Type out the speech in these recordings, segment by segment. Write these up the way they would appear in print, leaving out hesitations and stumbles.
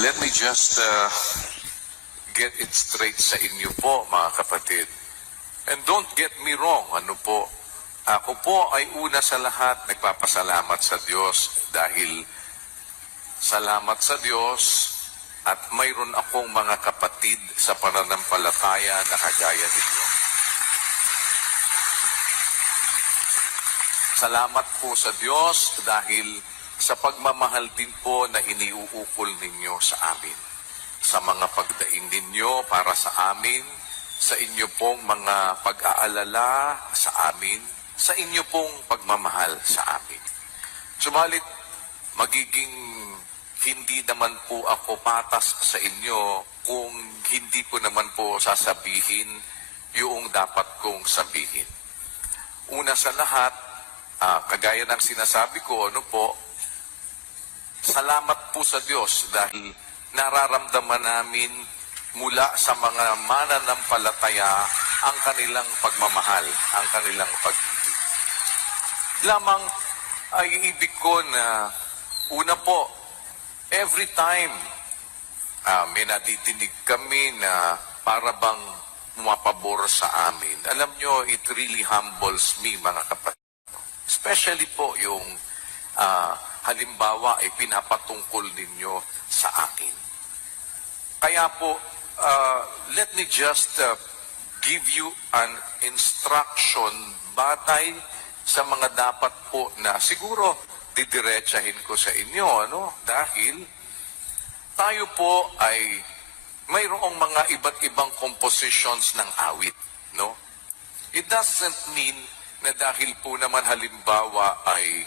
Let me just get it straight sa inyo po, mga kapatid. And don't get me wrong, ako po ay una sa lahat nagpapasalamat sa Diyos dahil salamat sa Diyos at mayroon akong mga kapatid sa pananampalataya na kagaya ninyo. Salamat po sa Diyos dahil sa pagmamahal din po na iniuukol ninyo sa amin. Sa mga pagdaing ninyo para sa amin, sa inyo pong mga pag-aalala sa amin, sa inyo pong pagmamahal sa amin. Subalit, magiging hindi naman po ako patas sa inyo kung hindi ko naman po sasabihin yung dapat kong sabihin. Una sa lahat, kagaya ng sinasabi ko, salamat po sa Diyos dahil nararamdaman namin mula sa mga mananampalataya ang kanilang pagmamahal, ang kanilang pag-ibig. Lamang ay ibig ko na una po, every time may nadidinig kami na para bang pumapabor sa amin. Alam nyo, it really humbles me, mga kapatid. Especially po yung halimbawa ay pinapatungkol ninyo sa akin. Kaya po, let me just give you an instruction batay sa mga dapat po na siguro didiretsahin ko sa inyo, dahil tayo po ay mayroong mga iba't ibang compositions ng awit, It doesn't mean na dahil po naman halimbawa ay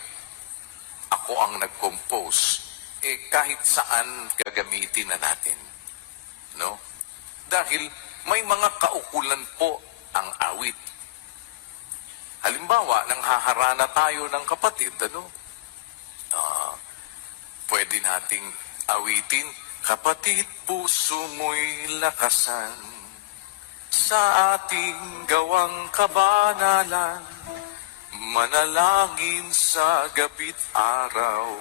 ako ang nag-compose, kahit saan gagamitin na natin. Dahil may mga kaukulan po ang awit. Halimbawa, nang haharana tayo ng kapatid, pwede nating awitin, kapatid puso mo'y lakasan, sa ating gawang kabanalan, manalangin sa gabi't araw,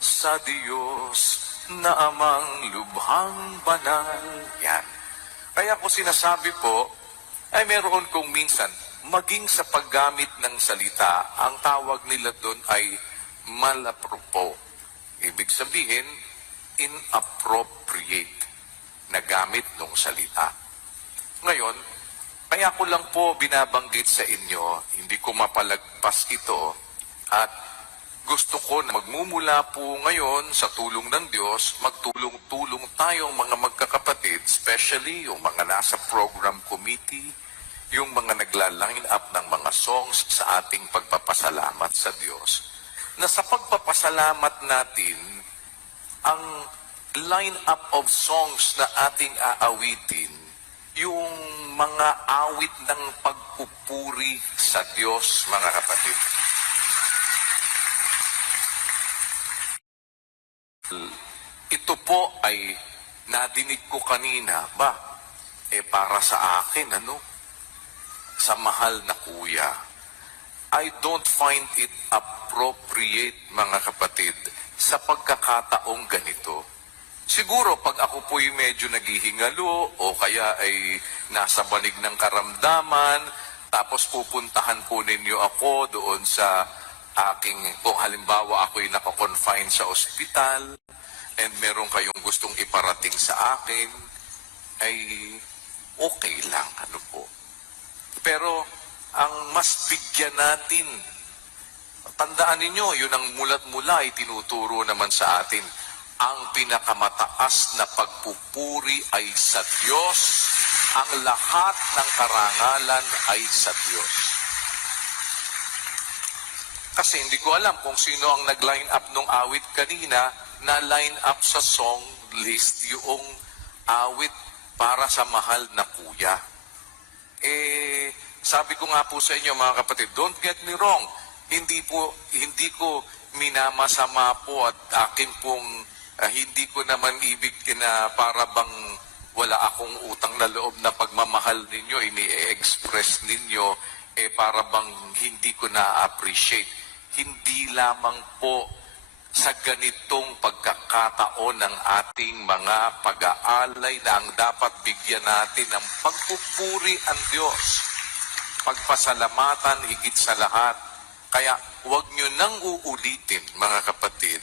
sa Diyos na amang lubhang banal. Yan. Kaya ko sinasabi po, ay meron kong minsan, maging sa paggamit ng salita, ang tawag nila doon ay malapropo. Ibig sabihin, inappropriate na gamit ng salita. Ngayon, kaya ko lang po binabanggit sa inyo, hindi ko mapalagpas ito, at gusto ko na magmumula po ngayon sa tulong ng Diyos, magtulong-tulong tayong mga magkakapatid, especially yung mga nasa program committee, yung mga nagla-line up ng mga songs sa ating pagpapasalamat sa Diyos, na sa pagpapasalamat natin, ang line up of songs na ating aawitin, yung mga awit ng pagpupuri sa Diyos, mga kapatid. Ito po ay nadinig ko kanina, para sa akin, sa mahal na kuya. I don't find it appropriate, mga kapatid, sa pagkakataong ganito. Siguro pag ako po'y medyo naghihingalo o kaya ay nasa banig ng karamdaman, tapos pupuntahan po ninyo ako doon sa aking, kung halimbawa ako'y nakakonfine sa ospital and meron kayong gustong iparating sa akin, ay okay lang, Pero ang mas bigyan natin, tandaan ninyo, yun ang mulat-mula ay tinuturo naman sa atin, ang pinakamataas na pagpupuri ay sa Diyos, ang lahat ng karangalan ay sa Diyos. Kasi hindi ko alam kung sino ang nag-line up nung awit kanina, na line up sa song list yung awit para sa mahal na kuya. Sabi ko nga po sa inyo, mga kapatid, don't get me wrong, hindi ko minamasama po at akin pong hindi ko naman ibig na para bang wala akong utang na loob na pagmamahal ninyo, ini-express ninyo, para bang hindi ko na-appreciate. Hindi lamang po sa ganitong pagkakataon ng ating mga pag-aalay na ang dapat bigyan natin ng pagpupuri ang Diyos, pagpasalamatan higit sa lahat. Kaya huwag nyo nang uulitin, mga kapatid,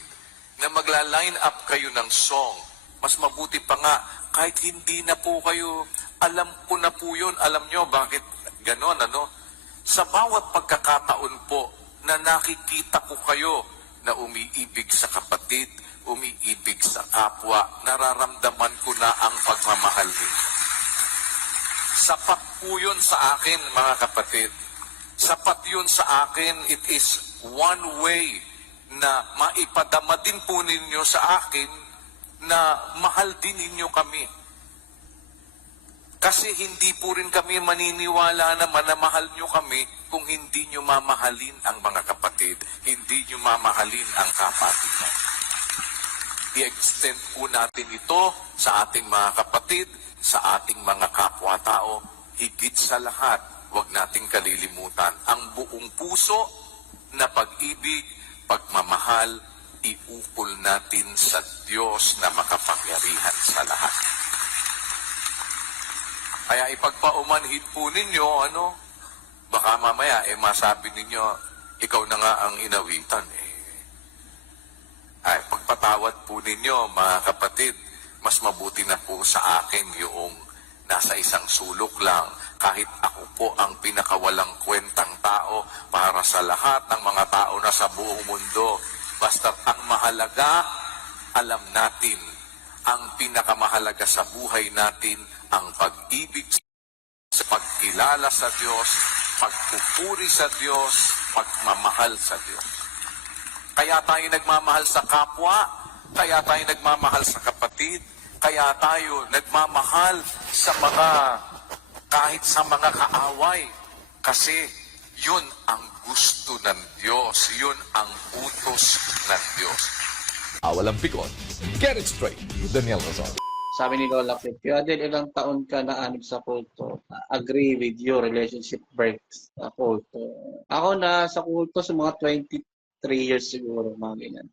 na magla-line up kayo ng song. Mas mabuti pa nga, kahit hindi na po kayo, alam ko na po yun. Alam nyo bakit ganon, ano? Sa bawat pagkakataon po na nakikita ko kayo na umiibig sa kapatid, umiibig sa kapwa, nararamdaman ko na ang pagmamahal ninyo. Sapat po yun sa akin, mga kapatid. Sapat yun sa akin. It is one way na maipadama din po ninyo sa akin na mahal din ninyo kami. Kasi hindi po rin kami maniniwala na manamahal nyo kami kung hindi nyo mamahalin ang mga kapatid, hindi nyo mamahalin ang kapatiran. I-extend po natin ito sa ating mga kapatid, sa ating mga kapwa-tao. Higit sa lahat, huwag nating kalilimutan ang buong puso na pag-ibig, pagmamahal, iukol natin sa Diyos na makapangyarihan sa lahat. Kaya ipagpaumanhin po ninyo, baka mamaya, masabi ninyo, ikaw na nga ang inawitan. Ay, pagpatawad po ninyo, mga kapatid, mas mabuti na po sa akin yung nasa isang sulok lang, kahit ako po ang pinakawalang kwentang tao para sa lahat ng mga tao na sa buong mundo. Basta ang mahalaga, alam natin, ang pinakamahalaga sa buhay natin, ang pag-ibig sa pagkilala sa Diyos, pagpupuri sa Diyos, pagmamahal sa Diyos. Kaya tayo nagmamahal sa kapwa, kaya tayo nagmamahal sa kapatid, kaya tayo nagmamahal sa kahit sa mga kaaway. Kasi yun ang gusto ng Diyos, yun ang utos ng Diyos. Walang pikon. Get it straight with Daniel Razon. Sabi ni Lola Pet, Adel, ilang taon ka naanib sa kulto? Agree with your relationship breaks sa kulto. Ako na sa kulto sa mga 23 years siguro, mga ganyan.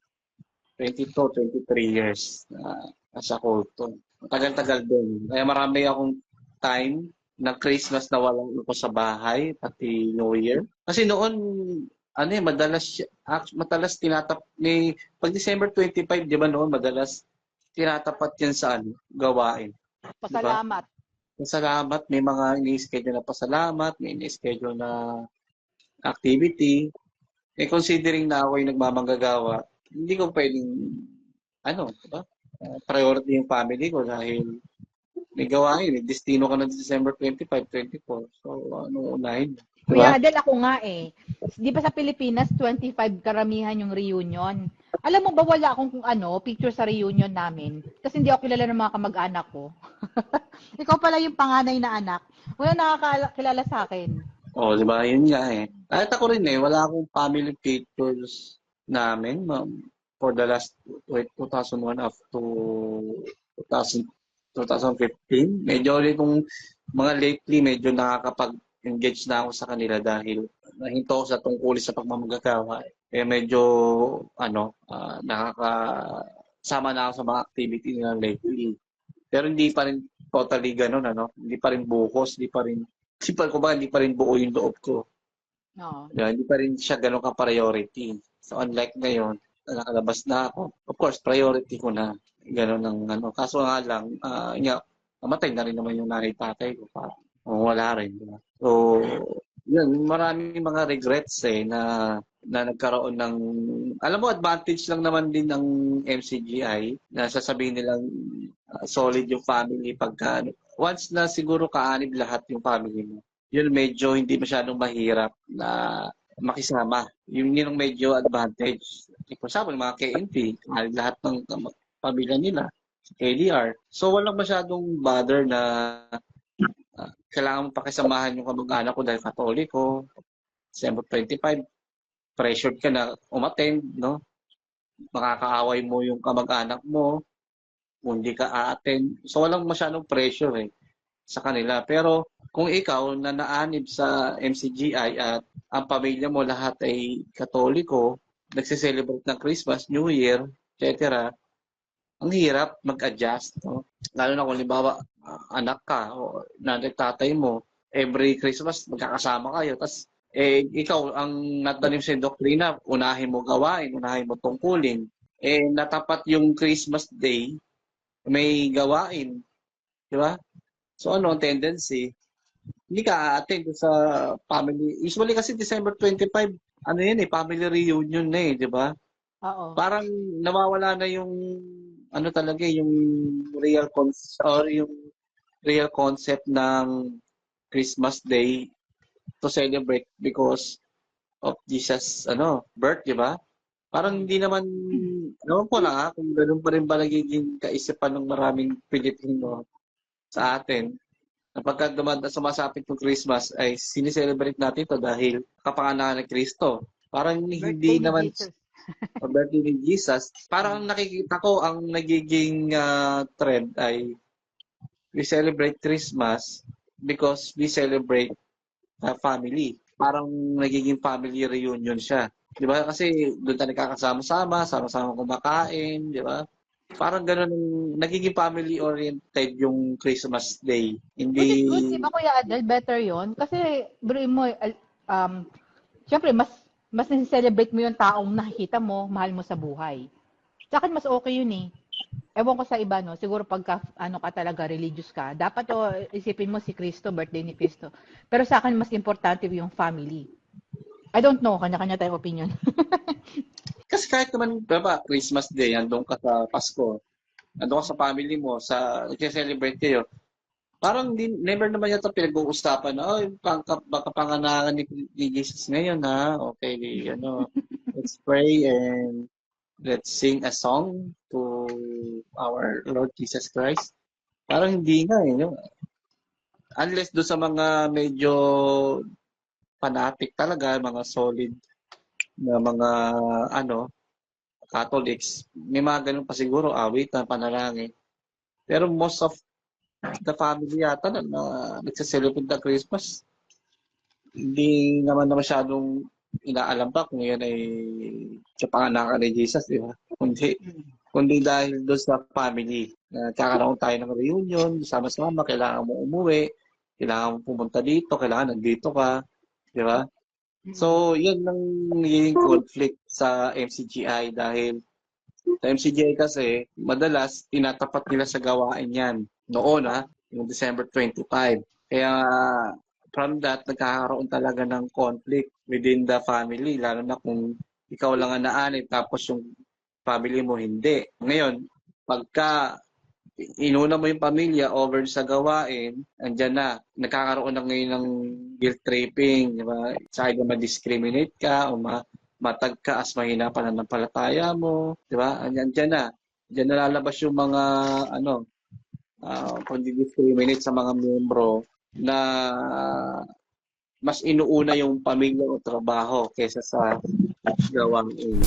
22, 23 years na sa kulto. Tagal-tagal din. Kaya marami akong time na Christmas na walang ako sa bahay, pati New Year. Kasi noon, madalas pag December 25, di ba noon, madalas tinatapat yan sa gawain. Pasalamat. Diba? Pasalamat, may mga ini-schedule na pasalamat, may ini-schedule na activity. Considering na ako yung nagmamanggagawa, hindi ko pwedeng, diba? Priority yung family ko dahil may gawain. Destino ka na December 25, 24. So, unahin? Kuya Adel, ako nga Di ba sa Pilipinas, 25 karamihan yung reunion? Alam mo ba wala akong picture sa reunion namin? Kasi hindi ako kilala ng mga kamag-anak ko. Ikaw pala yung panganay na anak. Wala nakakilala sa akin. Di ba? Yun nga Kahit ako rin wala akong family pictures namin for the last 2001 up to 2015. Medyo ulit kung mga lately, medyo nakakapag-engage na ako sa kanila dahil nahinto ako sa tungkulin sa pagmamagagawa. Kaya medyo, nakakasama na ako sa mga activity nila lately. Pero hindi pa rin totally ganun, Hindi pa rin bukos, hindi pa rin buo yung loob ko. No. Hindi pa rin siya ganun ka-priority. So, unlike ngayon, nakalabas na ako. Of course, priority ko na. Ganun ng Kaso nga lang, namatay na rin naman yung nanay-tatay ko. Wala rin. Diba? So, yun, maraming mga regrets na nagkaroon ng, alam mo, advantage lang naman din ng MCGI na sasabihin nilang solid yung family pagka, once na siguro kaanib lahat yung family mo, yun medyo hindi masyadong mahirap na makisama. Yun yung medyo advantage. For example, mga KNP, lahat ng pamilya nila, KDR. So, walang masyadong bother na kailangan mo pakisamahan yung kamag-anak ko dahil Katoliko. December 25, pressured ka na umattend, Makakaaway mo yung kamag-anak mo kung hindi ka a-attend. So, walang masyadong pressure sa kanila. Pero, kung ikaw na naanib sa MCGI at ang pamilya mo lahat ay Katoliko, nagse-celebrate ng Christmas, New Year, etc. Ang hirap mag-adjust, no? Lalo na kung halimbawa, anak ka o nanay tatay mo, every Christmas magkakasama kayo, tapos ikaw ang natanim sa doktrina, unahin mo gawain, unahin mo tungkulin. Natapat yung Christmas Day, may gawain, di ba? So ano ang tendency? Hindi ka a-attend sa family. Usually kasi December 25, ano yun family reunion na di ba? Oo. Parang nawawala na yung ano talaga yung real concept or yung real concept ng Christmas Day to celebrate because of Jesus birth, di ba? Parang hindi naman ewan ko lang kung ganoon pa rin ba nagiging kaisipan ng maraming Pilipino sa atin. Kapag sumasapit yung Christmas ay sineselebrate natin ito dahil kapanganakan ni Kristo. Parang Birthday hindi ni naman Jesus. birthday ni Jesus. Parang nakikita ko ang nagiging trend ay we celebrate Christmas because we celebrate family. Parang nagiging family reunion siya. Di ba? Kasi doon tayo nakakasama-sama, sama-sama kumakain, di ba? Parang gano'n, nagiging family-oriented yung Christmas Day. Which is good, Hindi, di ba Kuya Adel? Better yon. Kasi, bro mo, syempre, mas nasi-celebrate mo yung taong nakikita mo, mahal mo sa buhay. Sa akin, mas okay yun eh. Ewan ko sa iba, no? Siguro pagka, ka talaga, religious ka, dapat isipin mo si Kristo, birthday ni Kristo. Pero sa akin, mas importante yung family. I don't know, kanya-kanya tayong opinion. kasi kahit naman, diba, Christmas Day, andun ka sa Pasko, andun ka sa family mo, nag-celebrate kayo, parang never naman yata pinag-uusapan na, baka panganakan ni Jesus ngayon, ha? Okay, let's pray and let's sing a song to our Lord Jesus Christ. Parang hindi nga no? Unless do sa mga medyo fanatic talaga, mga solid na mga Catholics, may mga ganun pa siguro, awit na panalangin. Pero most of the family yata na nagsa-celebrate ng Christmas, hindi naman na masyadong inaalam pa kung yan ay sa panganakan ni Jesus, di ba? Kundi dahil doon sa family. Kakaroon tayo ng reunion, sama-sama, kailangan mo umuwi, kailangan mo pumunta dito, kailangan nandito ka, di ba? So, yun ang naging conflict sa MCGI dahil sa MCGI kasi, madalas tinatapat nila sa gawain yan noon, yung December 25. Kaya, from that, nagkakaroon talaga ng conflict within the family, lalo na kung ikaw lang ang naanay tapos yung family mo hindi. Ngayon, pagka inuna mo yung pamilya over sa gawain, andyan na, nagkakaroon na ngayon ng guilt tripping, di ba? Sa either ma-discriminate ka o matag ka as mahina pananampalataya mo, di ba? Andyan na. Diyan nalalabas yung mga kung discriminate sa mga miyembro na mas inuuna yung pamilya o trabaho kaysa sa gawain.